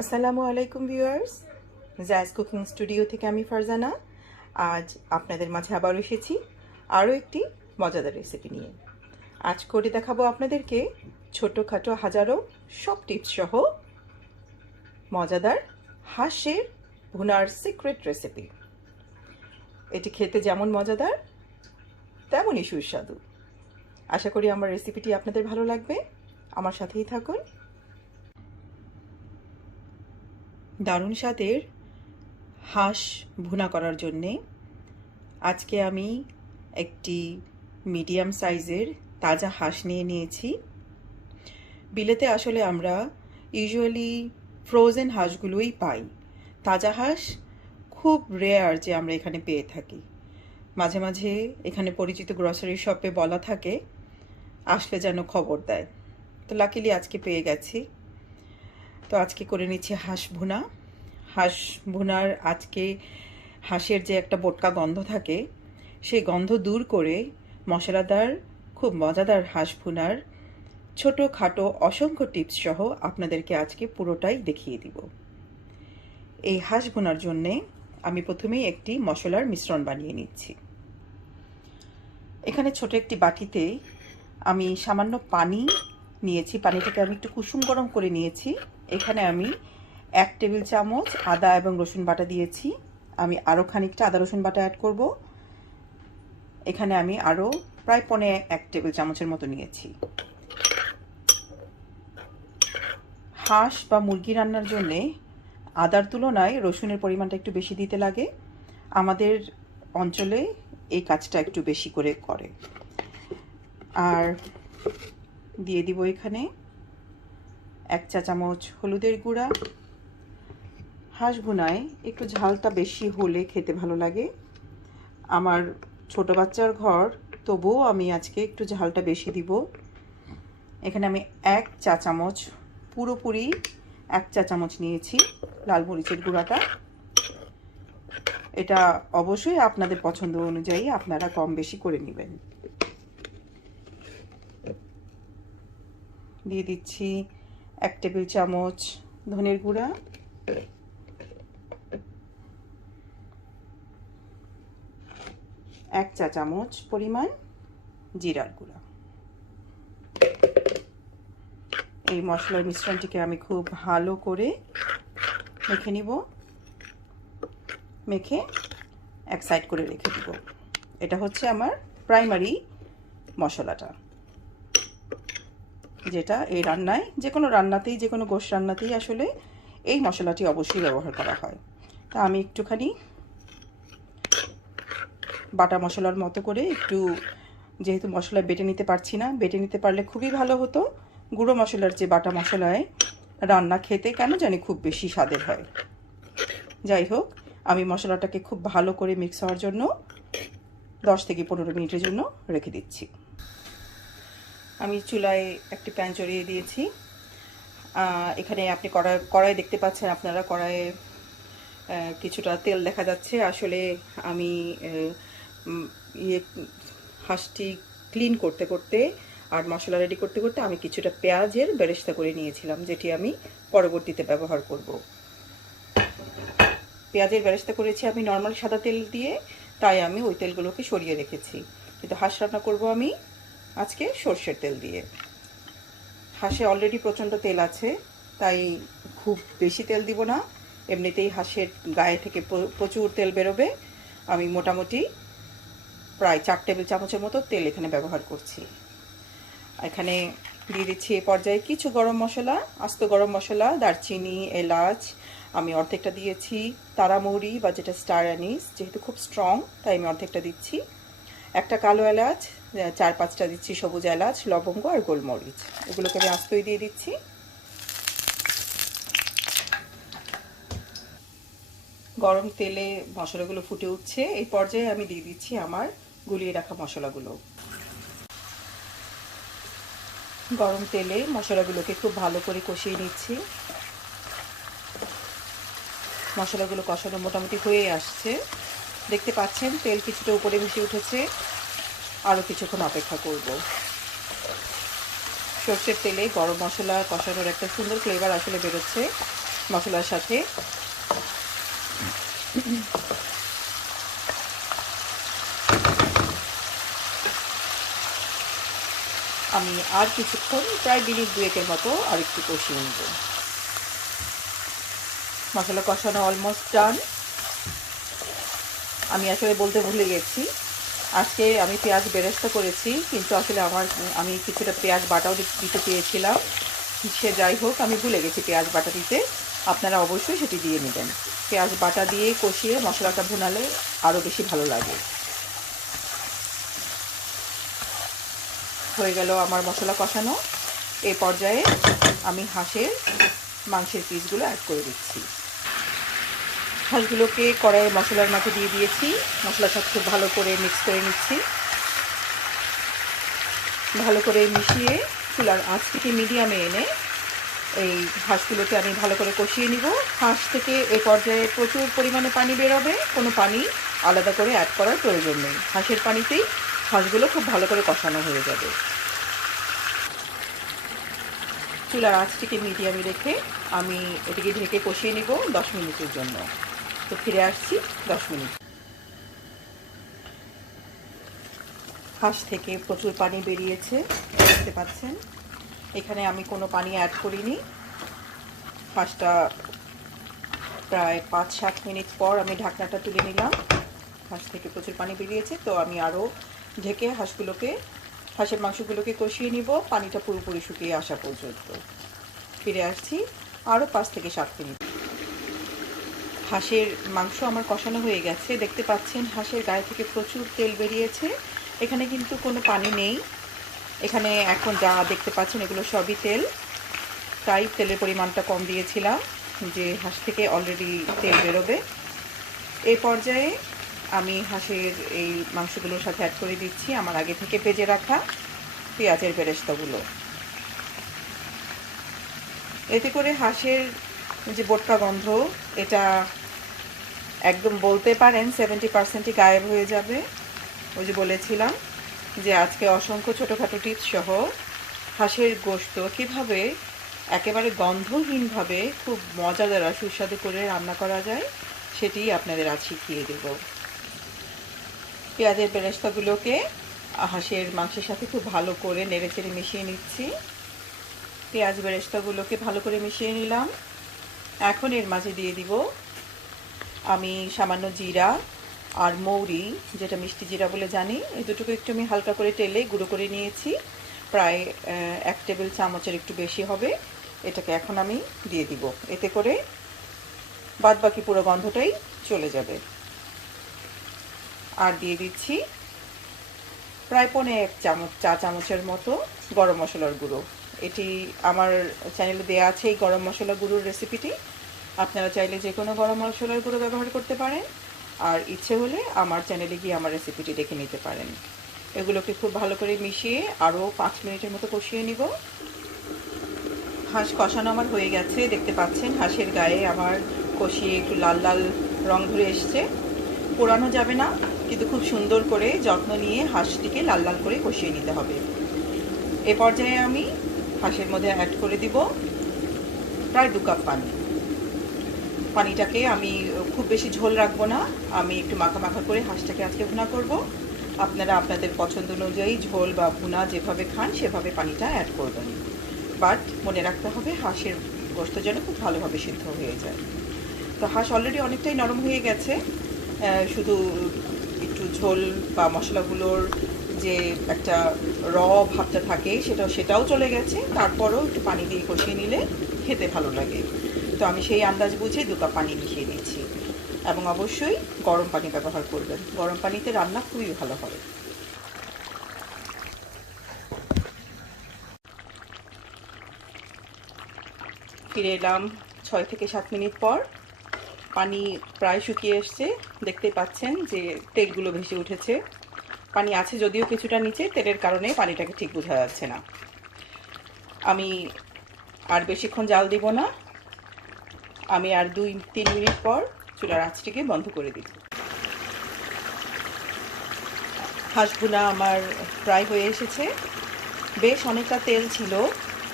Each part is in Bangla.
আসসালামু আলাইকুম ভিউয়ার্স, জায়জ কুকিং স্টুডিও থেকে আমি ফারজানা। আজ আপনাদের মাঝে আবার এসেছি আরও একটি মজাদার রেসিপি নিয়ে। আজ করে দেখাবো আপনাদেরকে ছোটোখাটো হাজারো সব টিপস সহ মজাদার হাঁসের ভুনার সিক্রেট রেসিপি। এটি খেতে যেমন মজাদার তেমনই সুস্বাদু। আশা করি আমার রেসিপিটি আপনাদের ভালো লাগবে। আমার সাথেই থাকুন। দারুণ স্বাদের হাঁস ভুনা করার জন্যে আজকে আমি একটি মিডিয়াম সাইজের তাজা হাঁস নিয়েছি। বিলেতে আসলে আমরা ইউজুয়ালি ফ্রোজেন হাঁসগুলোই পাই। তাজা হাঁস খুব রেয়ার যে আমরা এখানে পেয়ে থাকি। মাঝে মাঝে এখানে পরিচিত গ্রসারি শপে বলা থাকে আসলে যেন খবর দেয়। তো লাকিলি আজকে পেয়ে গেছি। তো আজকে করে নিচ্ছি হাঁস ভুনা। হাঁস ভুনার আজকে হাঁসের যে একটা বোটকা গন্ধ থাকে সেই গন্ধ দূর করে মশলাদার খুব মজাদার হাঁস ভুনার ছোটোখাটো অসংখ্য টিপস সহ আপনাদেরকে আজকে পুরোটাই দেখিয়ে দিব। এই হাঁস ভুনার জন্যে আমি প্রথমেই একটি মশলার মিশ্রণ বানিয়ে নিচ্ছি। এখানে ছোট একটি বাটিতে আমি সামান্য পানি নিয়েছি। পানিটাকে আমি একটু কুসুম গরম করে নিয়েছি। এখানে আমি 1 টেবিল চামচ আদা এবং রসুন বাটা দিয়েছি। আমি আরও খানিকটা আদা রসুন বাটা অ্যাড করব। এখানে আমি আরও প্রায় 1 টেবিল চামচের মতো নিয়েছি। হাঁস বা মুরগি রান্নার জন্যে আদার তুলনায় রসুনের পরিমাণটা একটু বেশি দিতে লাগে। আমাদের অঞ্চলে এই কাজটা একটু বেশি করে করে। আর দিয়ে দিব এখানে 1 চা চামচ হলুদের গুঁড়া। হাঁস ভুনায় একটু ঝালটা বেশি হলে খেতে ভালো লাগে। আমার ছোট বাচ্চার ঘর, তবুও আমি আজকে একটু ঝালটা বেশি দিব। এখানে আমি 1 চা চামচ, পুরোপুরি 1 চা চামচ নিয়েছি লাল মরিচের গুঁড়াটা। এটা অবশ্যই আপনাদের পছন্দ অনুযায়ী আপনারা কম বেশি করে নেবেন। দিয়ে দিচ্ছি 1 টেবিল চামচ ধনের গুঁড়া, 1 চা চামচ পরিমাণ জিরার গুঁড়া। এই মশলার মিশ্রণটিকে আমি খুব ভালো করে মেখে নিব। মেখে এক সাইড করে রেখে দিব। এটা হচ্ছে আমার প্রাইমারি মশলাটা, যেটা এই রান্নায়, যে কোনো রান্নাতেই, যে কোনো গোশ রান্নাতেই আসলে এই মশলাটি অবশ্যই ব্যবহার করা হয়। তা আমি একটুখানি বাটা মশলার মতো করে একটু, যেহেতু মশলা বেটে নিতে পারছি না, বেটে নিতে পারলে খুবই ভালো হতো। গুঁড়ো মশলার যে বাটা মশলায় রান্না খেতে কেন জানি খুব বেশি স্বাদের হয়। যাই হোক, আমি মশলাটাকে খুব ভালো করে মিক্স হওয়ার জন্য 10 থেকে 15 মিনিটের জন্য রেখে দিচ্ছি। আমি চুলায় একটি প্যান চড়িয়ে দিয়েছি। এখানে আপনি কড়াই দেখতে পাচ্ছেন, আপনারা কড়াইয়ে কিছুটা তেল দেখা যাচ্ছে। আসলে আমি হাঁসটি ক্লিন করতে করতে আর মশলা রেডি করতে করতে আমি কিছুটা পেঁয়াজের বেরেস্তা করে নিয়েছিলাম, যেটি আমি পরবর্তীতে ব্যবহার করব। পেঁয়াজের বেরেস্তা করেছি আমি নর্মাল সাদা তেল দিয়ে, তাই আমি ওই তেলগুলোকে সরিয়ে রেখেছি। কিন্তু হাঁস রান্না করব আমি আজকে সর্ষের তেল দিয়ে। হাঁসে অলরেডি প্রচণ্ড তেল আছে, তাই খুব বেশি তেল দিব না। এমনিতেই হাঁসের গায়ে থেকে প্রচুর তেল বেরোবে। আমি মোটামুটি প্রায় 4 টেবিল চামচের মতো তেল এখানে ব্যবহার করছি। এখানে দিয়ে দিচ্ছি এ পর্যায়ে কিছু গরম মশলা, আস্ত গরম মশলা, দারচিনি, এলাচ আমি অর্ধেকটা দিয়েছি। তারামৌরি বা যেটা স্টার অ্যানিস যেহেতু খুব স্ট্রং, তাই আমি অর্ধেকটা দিচ্ছি। একটা কালো এলাচ, 4-5টা দিচ্ছি সবুজ এলাচ, লবঙ্গ আর গোলমরিচ, এগুলোকে আমি আস্তই দিয়ে দিচ্ছি। গরম তেলে মশলাগুলো ফুটে উঠছে। এই পর্যায়ে আমি দিয়ে দিচ্ছি আমার গুলিয়ে রাখা মশলাগুলো। গরম তেলে মশলাগুলোকে খুব ভালো করে কষিয়ে নিচ্ছি। মশলাগুলো কষানো মোটামুটি হয়ে আসছে, দেখতে পাচ্ছেন তেল কিছুটা উপরে ভেসে উঠেছে। আরও কিছুক্ষণ অপেক্ষা করব। সর্ষের তেলে গরম মশলা কষানোর একটা সুন্দর ফ্লেভার আসলে বেরোচ্ছে। মশলার সাথে। আমি আর কিছুক্ষণ প্রায় মিনিট 2-এর মতো আর একটু কষিয়ে নেব। মশলা কষানো অলমোস্ট ডান। আমি আসলে বলতে ভুলে গেছি, আজকে আমি পেঁয়াজ বেরেস্তা করেছি, কিন্তু আসলে আমি কিছুটা পেঁয়াজ বাটাও দিতে চেয়েছিলাম। সে যাই হোক, আমি ভুলে গেছি পেঁয়াজ বাটা দিতে। আপনারা অবশ্যই সেটি দিয়ে নেবেন। পেঁয়াজ বাটা দিয়ে কষিয়ে মশলাটা ভুনালে আরও বেশি ভালো লাগে। হয়ে গেল আমার মশলা কষানো। এই পর্যায়ে আমি হাঁসের মাংসের পিসগুলো অ্যাড করে দিচ্ছি। হাঁসগুলোকে কড়াইয়ে মশলার মাঝে দিয়ে দিয়েছি। মশলার সাথে খুব ভালো করে মিক্স করে নিচ্ছি। ভালো করে মিশিয়ে চুলার আঁচ থেকে মিডিয়ামে এনে এই হাঁসগুলোকে আমি ভালো করে কষিয়ে নিব। হাঁস থেকে এই পর্যায়ে প্রচুর পরিমাণে পানি বেরোবে, কোনো পানি আলাদা করে অ্যাড করার প্রয়োজন নেই। হাঁসের পানিতেই হাঁসগুলো খুব ভালো করে কষানো হয়ে যাবে। চুলার আঁচটিকে মিডিয়ামে রেখে আমি এটিকে ঢেকে কষিয়ে নিব 10 মিনিটের জন্য। তো ফিরে আসছি 10 মিনিট। হাঁস থেকে প্রচুর পানি বেরিয়েছে, দেখতে পাচ্ছেন। এখানে আমি কোনো পানি অ্যাড করিনি। হাঁসটা প্রায় 5-7 মিনিট পর আমি ঢাকনাটা তুলে নিলাম। হাঁস থেকে প্রচুর পানি বেরিয়েছে, তো আমি আরও ঢেকে হাঁসের মাংসগুলোকে কষিয়ে নিব পানিটা পুরোপুরি শুকিয়ে আসা পর্যন্ত। ফিরে আসছি আরও 5 থেকে 7 মিনিট। হাঁসের মাংস আমার কষানো হয়ে গেছে, দেখতে পাচ্ছেন হাঁসের গায়ে থেকে প্রচুর তেল বেরিয়েছে। এখানে কিন্তু কোনো পানি নেই। এখানে এখন যা দেখতে পাচ্ছেন এগুলো সবই তেল, তাই তেলের পরিমাণটা কম দিয়েছিলাম, যে হাঁস থেকে অলরেডি তেল বেরোবে। এই পর্যায়ে আমি হাঁসের এই মাংসগুলোর সাথে অ্যাড করে দিচ্ছি আমার আগে থেকে ভেজে রাখা পেঁয়াজের বেরেস্তাগুলো। এতে করে হাঁসের যে বোটকা গন্ধ, এটা একদম বলতে পারেন 70%ই গায়েব হয়ে যাবে। ওই যে বলেছিলাম যে আজকে অসংখ্য ছোটোখাটো টিপস সহ হাঁসের গোশত কীভাবে একেবারে গন্ধহীনভাবে খুব মজাদার আর সুস্বাদু করে রান্না করা যায়, সেটি আপনাদের আজ শিখিয়ে দেব। পেঁয়াজের বেরেস্তাগুলোকে হাঁসের মাংসের সাথে খুব ভালো করে নেড়েচেড়ে মিশিয়ে নিচ্ছি। পেঁয়াজ বেরেস্তাগুলোকে ভালো করে মিশিয়ে নিলাম। এখন এর মাঝে দিয়ে দিব আমি সামান্য জিরা আর মৌরি, যেটা মিষ্টি জিরা বলে জানি, এই দুটোকে একটু আমি হালকা করে তেলে গুঁড়ো করে নিয়েছি, প্রায় 1 টেবিল চামচের একটু বেশি হবে। এটাকে এখন আমি দিয়ে দিব, এতে করে বাদ বাকি পুরো গন্ধটাই চলে যাবে। আর দিয়ে দিচ্ছি প্রায় 1.5 চা চামচের মতো গরম মশলার গুঁড়ো। এটি আমার চ্যানেলে দেওয়া আছে, এই গরম মশলা গুঁড়োর রেসিপিটি। আপনারা চাইলে যে কোনো গরম মশলার গুঁড়ো ব্যবহার করতে পারেন, আর ইচ্ছে হলে আমার চ্যানেলে গিয়ে আমার রেসিপিটি দেখে নিতে পারেন। এগুলোকে খুব ভালো করে মিশিয়ে আরও 5 মিনিটের মতো কষিয়ে নিব। হাঁস কষানো আমার হয়ে গেছে, দেখতে পাচ্ছেন হাঁসের গায়ে আমার কষিয়ে একটু লাল লাল রং ধরে এসছে। পোড়ানো যাবে না, কিন্তু খুব সুন্দর করে যত্ন নিয়ে হাঁসটিকে লাল লাল করে কষিয়ে নিতে হবে। এ পর্যায়ে আমি হাঁসের মধ্যে অ্যাড করে দিব প্রায় 2 কাপ পানি। পানিটাকে আমি খুব বেশি ঝোল রাখবো না, আমি একটু মাখা মাখা করে হাঁসটাকে আজকে ভুনা করব। আপনারা আপনাদের পছন্দ অনুযায়ী ঝোল বা ভুনা যেভাবে খান সেভাবে পানিটা অ্যাড করবেন, বাট মনে রাখতে হবে হাঁসের গোশত যেন খুব ভালোভাবে সিদ্ধ হয়ে যায়। তো হাঁস অলরেডি অনেকটাই নরম হয়ে গেছে, শুধু একটু ঝোল বা মশলাগুলোর যে একটা ভাবটা থাকে সেটাও চলে গেছে। তারপরও একটু পানি দিয়ে কষিয়ে নিলে খেতে ভালো লাগে। তো আমি সেই আন্দাজ বুঝে 2 কাপ পানি মিশিয়ে দিচ্ছি, এবং অবশ্যই গরম পানি ব্যবহার করবেন। গরম পানিতে রান্না খুবই ভালো হয়। ফিরে এলাম 6 থেকে 7 মিনিট পর। পানি প্রায় শুকিয়ে এসছে, দেখতেই পাচ্ছেন যে তেলগুলো ভেসে উঠেছে। পানি আছে যদিও কিছুটা নিচে, তেলের কারণে পানিটাকে ঠিক বোঝা যাচ্ছে না। আমি আর বেশিক্ষণ জাল দিব না, আমি আর 2-3 মিনিট পর চুলার আঁচটিকে বন্ধ করে দিব। হাঁস ভুনা আমার প্রায় হয়ে এসেছে। বেশ অনেকটা তেল ছিল,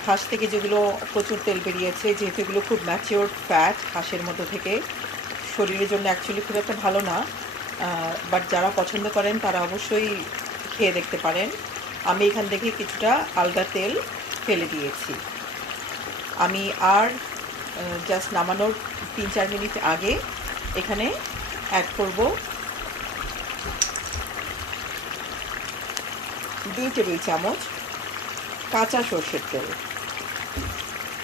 হাঁস থেকে যেগুলো প্রচুর তেল বেরিয়েছে, যেহেতু এগুলো খুব ম্যাচিওর ফ্যাট হাঁসের মধ্যে থেকে, শরীরের জন্য অ্যাকচুয়ালি খুব একটা ভালো না, বাট যারা পছন্দ করেন তারা অবশ্যই খেয়ে দেখতে পারেন। আমি এখান থেকে কিছুটা আলগা তেল ফেলে দিয়েছি। আমি আর জাস্ট নামানোর 3-4 মিনিট আগে এখানে অ্যাড করব 2 টেবিল চামচ কাঁচা সর্ষের তেল।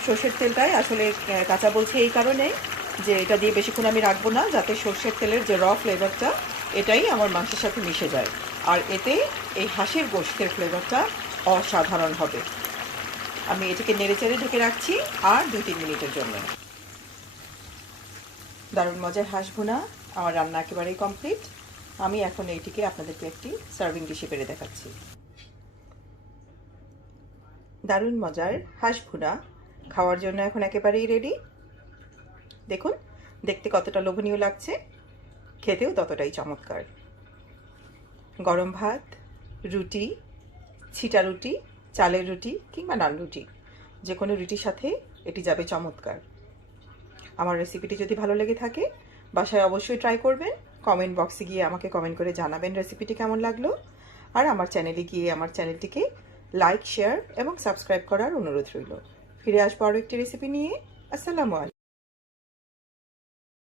সর্ষের তেলটাই আসলে কাঁচা বলছি এই কারণে যে এটা দিয়ে বেশিক্ষণ আমি রাখবো না, যাতে সর্ষের তেলের যে র ফ্লেভারটা এটাই আমার মাংসের সাথে মিশে যায়, আর এতে এই হাঁসের গোশতের ফ্লেভারটা অসাধারণ হবে। আমি এটাকে নেড়েচেড়ে ঢেকে রাখছি আর 2-3 মিনিটের জন্য। দারুণ মজার হাঁস ভুনা আমার রান্না একেবারেই কমপ্লিট। আমি এখন এইটিকে আপনাদেরকে একটি সার্ভিং ডিশে বেড়ে দেখাচ্ছি। দারুণ মজার হাঁস ভুনা খাওয়ার জন্য এখন একেবারেই রেডি। দেখুন দেখতে কতটা লোভনীয় লাগছে, খেতেও ততটাই চমৎকার। গরম ভাত, রুটি, ছিটা রুটি, চালের রুটি কিংবা নান রুটি, যে কোনো রুটির সাথে এটি যাবে চমৎকার। আমার রেসিপিটি যদি ভালো লেগে থাকে বাসায় অবশ্যই ট্রাই করবেন। কমেন্ট বক্সে গিয়ে আমাকে কমেন্ট করে জানাবেন রেসিপিটি কেমন লাগলো। আর আমার চ্যানেলে গিয়ে আমার চ্যানেলটিকে লাইক, শেয়ার এবং সাবস্ক্রাইব করার অনুরোধ রইল। ফিরে আসবো আরও একটি রেসিপি নিয়ে। আসসালামু আলাইকুম।